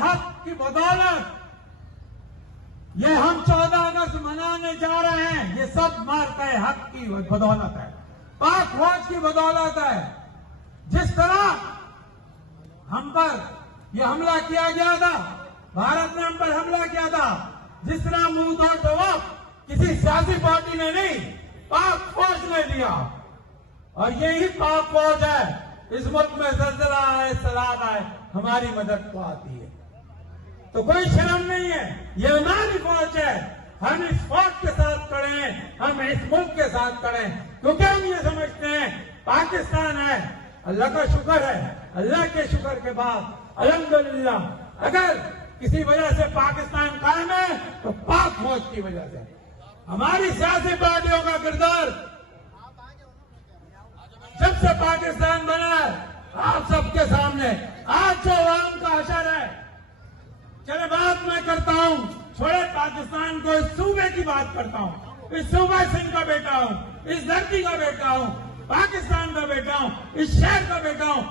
हक की बदौलत ये हम 14 अगस्त मनाने जा रहे हैं, ये सब मार्का हक की बदौलत है, पाक फौज की बदौलत है। जिस तरह हम पर यह हमला किया गया था, भारत ने हम पर हमला किया था, जिस तरह मुंह तोड़ जवाब किसी सियासी पार्टी ने नहीं, पाक फौज ने दिया। और यही पाक फौज है इस मुल्क में ज़ल्ज़ला आए, सलाद आए, हमारी मदद को आती है। तो कोई शर्म नहीं है, ये हमारी फौज है। हम इस फौज के साथ खड़े हैं, हम इस मुल्क के साथ खड़े हैं, क्योंकि हम ये समझते हैं पाकिस्तान है, अल्लाह का शुक्र है, अल्लाह के शुक्र के बाद अल्हम्दुलिल्लाह अगर किसी वजह से पाकिस्तान कायम है तो पाक फौज की वजह से। हमारी सियासी पार्टियों का किरदार जब से पाकिस्तान बना है आप सबके सामने, आज जो आवाम का हशर है, चले बात मैं करता हूं, छोड़े पाकिस्तान को, इस सूबे की बात करता हूं। इस सूबा सिंह का बेटा हूं, इस धरती का बेटा हूं, पाकिस्तान का बेटा हूं, इस शहर का बेटा हूं।